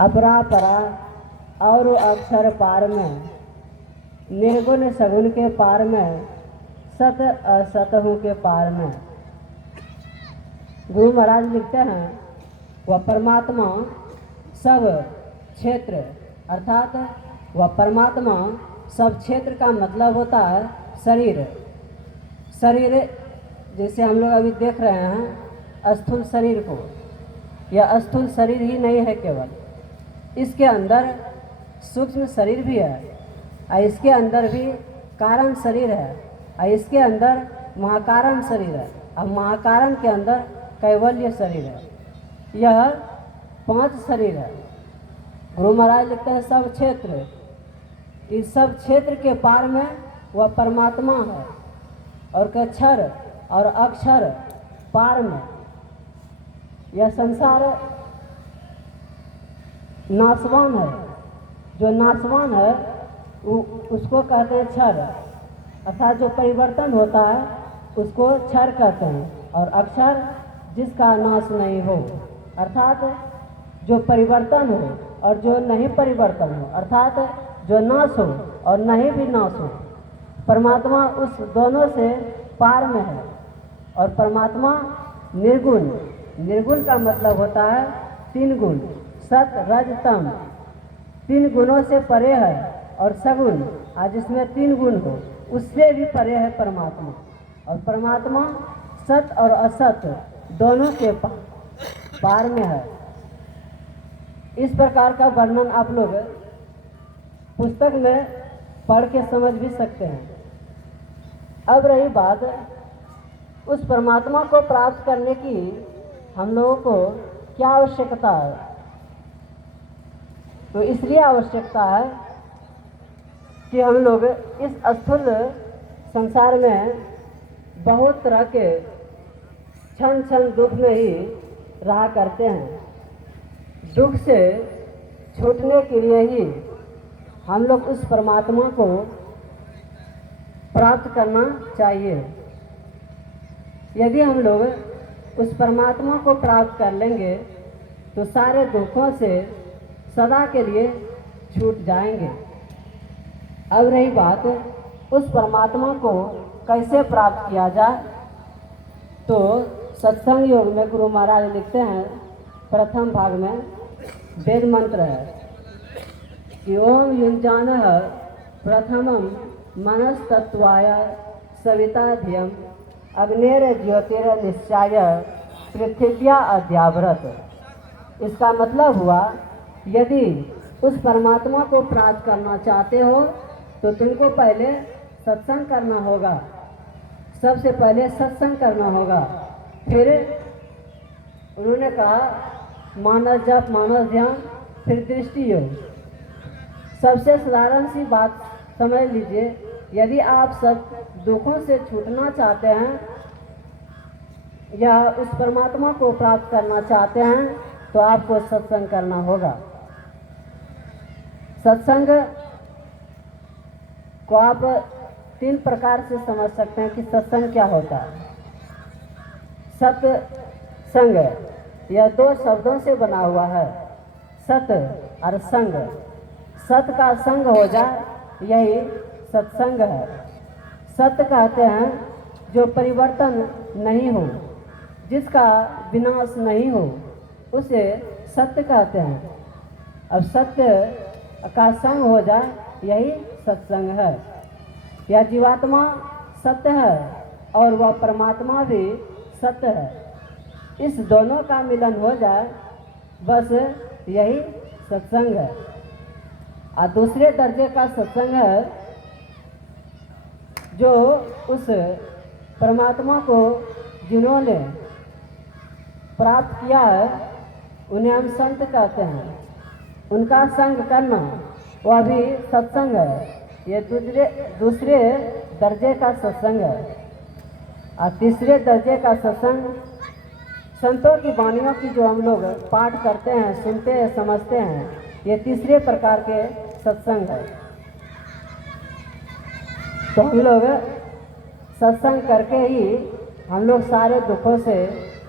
अपरा परा और अक्षर पार में, निर्गुण सगुण के पार में, सत असत हूँ के पार में। गुरु महाराज लिखते हैं वह परमात्मा सब क्षेत्र, अर्थात वह परमात्मा सब क्षेत्र का मतलब होता है शरीर। शरीर जैसे हम लोग अभी देख रहे हैं स्थूल शरीर को, यह स्थूल शरीर ही नहीं है केवल, इसके अंदर सूक्ष्म शरीर भी है और इसके अंदर भी कारण शरीर है और इसके अंदर महाकारण शरीर है और महाकारण के अंदर कैवल्य शरीर है। यह 5 शरीर है। गुरु महाराज लिखते हैं सब क्षेत्र, इस सब क्षेत्र के पार में वह परमात्मा है और क्षर और अक्षर पार में। यह संसार नाशवान है, जो नाशवान है उसको कहते हैं क्षर, अर्थात जो परिवर्तन होता है उसको क्षर कहते हैं। और अक्षर जिसका नाश नहीं हो, अर्थात जो परिवर्तन हो और जो नहीं परिवर्तन हो, अर्थात जो नाश हो और नहीं भी नाश हो। परमात्मा उस दोनों से पार में है। और परमात्मा निर्गुण, निर्गुण का मतलब होता है 3 गुण, सत रज तम, 3 गुणों से परे है। और सगुण आज जिसमें 3 गुण हो उससे भी परे है परमात्मा। और परमात्मा सत और असत दोनों के पार में है। इस प्रकार का वर्णन आप लोग पुस्तक में पढ़ के समझ भी सकते हैं। अब रही बात उस परमात्मा को प्राप्त करने की हम लोगों को क्या आवश्यकता है। तो इसलिए आवश्यकता है कि हम लोग इस स्थूल संसार में बहुत तरह के क्षण क्षण दुख में ही रहा करते हैं। दुख से छूटने के लिए ही हम लोग उस परमात्मा को प्राप्त करना चाहिए। यदि हम लोग उस परमात्मा को प्राप्त कर लेंगे तो सारे दुखों से सदा के लिए छूट जाएंगे। अब रही बात उस परमात्मा को कैसे प्राप्त किया जाए, तो सत्संग योग में गुरु महाराज लिखते हैं प्रथम भाग में वेद मंत्र है कि ओम युञ्जानः प्रथमं मनस्तत्वाय सविता धियम अग्नेर ज्योतिर निश्चाय पृथिव्या अद्यावृत। इसका मतलब हुआ यदि उस परमात्मा को प्राप्त करना चाहते हो तो तुमको पहले सत्संग करना होगा। सबसे पहले सत्संग करना होगा। फिर उन्होंने कहा मानस जप, मानस ध्यान, फिर दृष्टि योग। सबसे साधारण सी बात समझ लीजिए, यदि आप सब दुखों से छूटना चाहते हैं या उस परमात्मा को प्राप्त करना चाहते हैं तो आपको सत्संग करना होगा। सत्संग को आप 3 प्रकार से समझ सकते हैं कि सत्संग क्या होता है। सत्संग यह 2 शब्दों से बना हुआ है, सत और संग। सत का संग हो जाए यही सत्संग है। सत्य कहते हैं जो परिवर्तन नहीं हो, जिसका विनाश नहीं हो, उसे सत्य कहते हैं। अब सत्य का संग हो जाए यही सत्संग है। यह जीवात्मा सत्य है और वह परमात्मा भी सत्य है। इस दोनों का मिलन हो जाए बस यही सत्संग है। और दूसरे दर्जे का सत्संग है जो उस परमात्मा को जिन्होंने प्राप्त किया है उन्हें हम संत कहते हैं। उनका संग करना वह भी सत्संग है। ये दूसरे दर्जे का सत्संग है। और तीसरे दर्जे का सत्संग संतों की वाणियों की जो हम लोग पाठ करते हैं, सुनते हैं, समझते हैं, ये तीसरे प्रकार के सत्संग है। तो हम लोग सत्संग करके ही हम लोग सारे दुखों से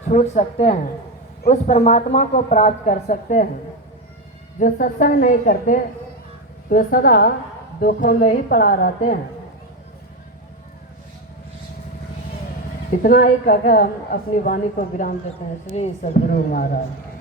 छूट सकते हैं, उस परमात्मा को प्राप्त कर सकते हैं जो सत्संग नहीं करते तो सदा दुखों में ही पड़ा रहते हैं। इतना ही कहकर हम अपनी वाणी को विराम देते हैं। श्री सद्गुरु महाराज।